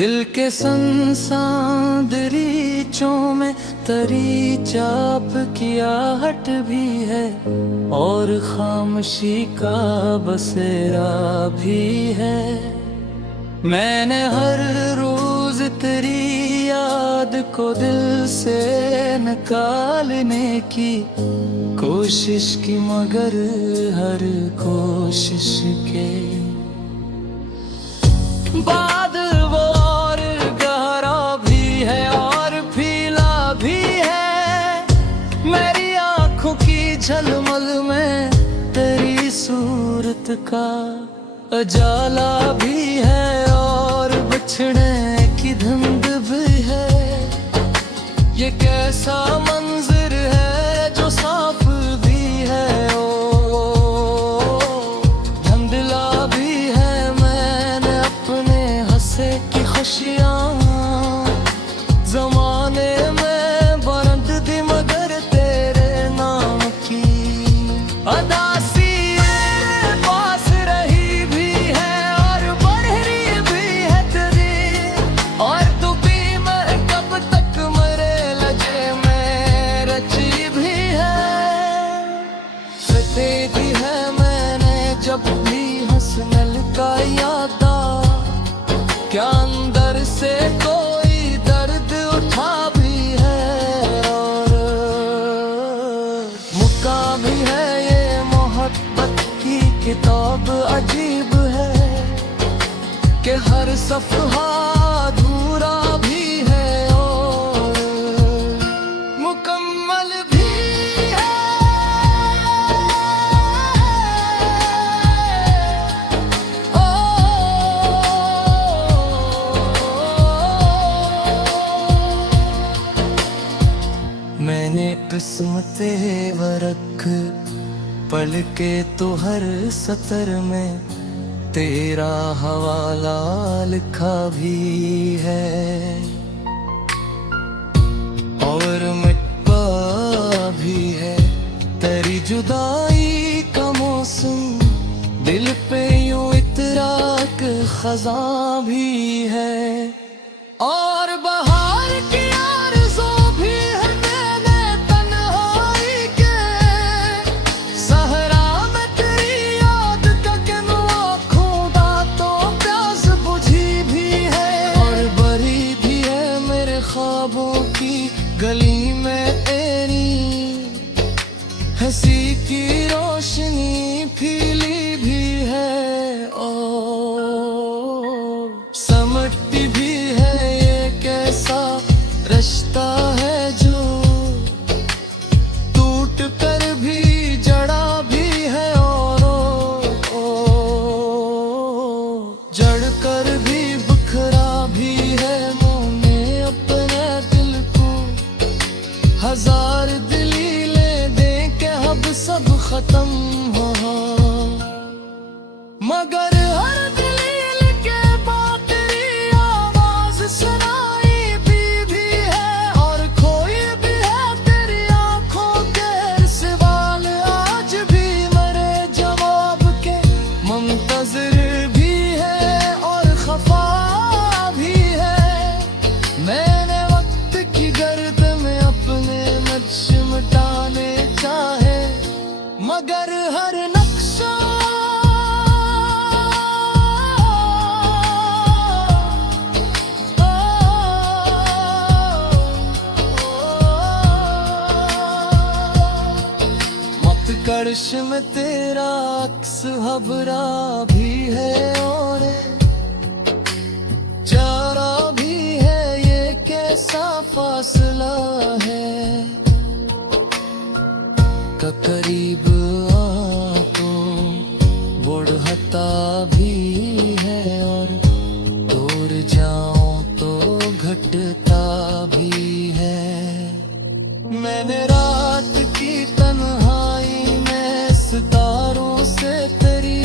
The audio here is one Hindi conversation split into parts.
दिल के संसान दरीचों में तरी चाप की आहट भी है और खामोशी का बसेरा भी है। मैंने हर रोज तेरी याद को दिल से निकालने की कोशिश की, मगर हर कोशिश के बाद वो और गहरा भी है और फीला भी है। मेरी आंखों की झलमल में तेरी सूरत का उजाला भी है और बिछड़ने की धुंध भी है। ये कैसा मंजर है जो साफ भी है ओ धुंधला भी है। मैंने अपने हंसे की खुशियाँ जमाने में बरंद दी, मगर तेरे नाम की अदासी पास रही भी है और बढ़ रही भी है तेरी। और तू भी मैं कब तक मरे लगे में रची भी है। दे दी है मैंने जब भी हंसने का यादा, क्या अंदर से कोई दर्द उठा भी है और मुका भी है। ये मोहब्बत की किताब अजीब है कि हर सफ़हा अधूरा भी है और मुकम्मल भी है। मैंने किस्मते वरख पल के तो हर सतर में तेरा हवाला लिखा भी है और मिटता भी है। तेरी जुदाई का मौसम दिल पे यूं इतरा के खज़ां भी है और बहार की आरज़ू भी है। मैंने तन्हाई के सहरा में तेरी याद का किन आँखों दा तो प्यास बुझी भी है और बरी भी है मेरे ख्वाबों की गली में तेरी हंसी की रोशनी फीली भी है और समटती भी है। ये कैसा रिश्ता है जो टूट कर भी जड़ा भी है और जड़ कर भी बिखरा भी है। मैंने अपने दिल को हजार दलीलें दे के अब सब खत्म हो, मगर हर दलील के बाद तेरी आवाज सुनाई भी है और खोई भी है तेरी आंखों के सवाल आज भी मेरे जवाब के मुंतज़िर भी है और खफा भी है। मैंने वक्त की गर्द में अपने नक्श मिटाने चाहे, मगर हर नक्शा कर्श में तेरा अक्स हबरा भी है और चारा भी है। ये कैसा फासला है का करीब आ तो बुढ़ता भी है और दूर जाऊं तो घटता भी है। मैंने रात की तन्हाई में सितारों से तेरी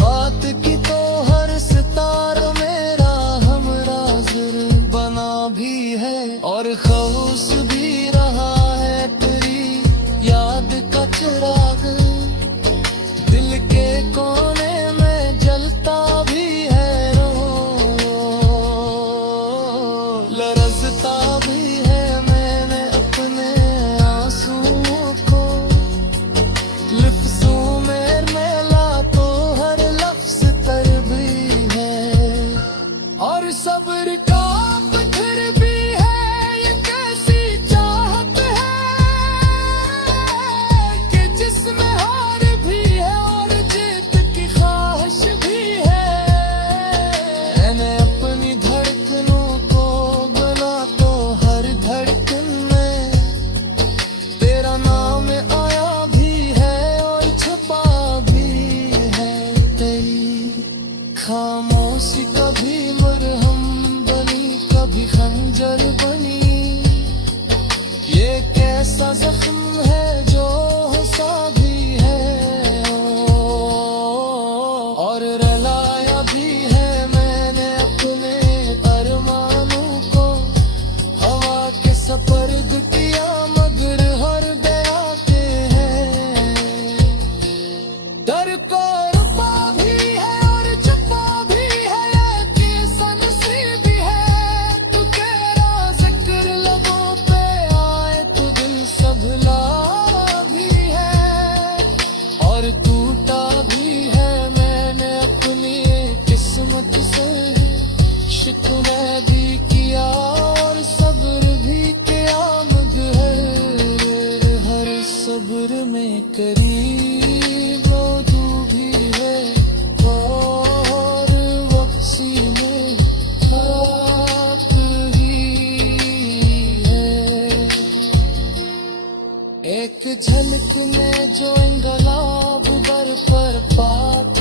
बात की तो हर सितारा मेरा हमराज़ बना भी है और खौस भी रहा है तेरी याद का चिराग दिल के कोने में जलता भी है रो खंजर बनी। ये कैसा जख्म है जो हंसा भी है और रुलाया भी है मैंने अपने अरमानों को। हवा के सपर्द किया मगर हर दया के हैं। डर को रुपा भी है और छुपा भी है, ये किसन सी भी है। तू तेरा जिक्र लबों पे आए तो दिल सबला भी है और टूटा भी है मैंने अपनी किस्मत से। शिकवे भी किया और सब्र भी किया मगर हर सब्र में करीब वो तू भी है और वक्सी में खाक ही है। एक झलक में जो इंगलाब बर पर पाक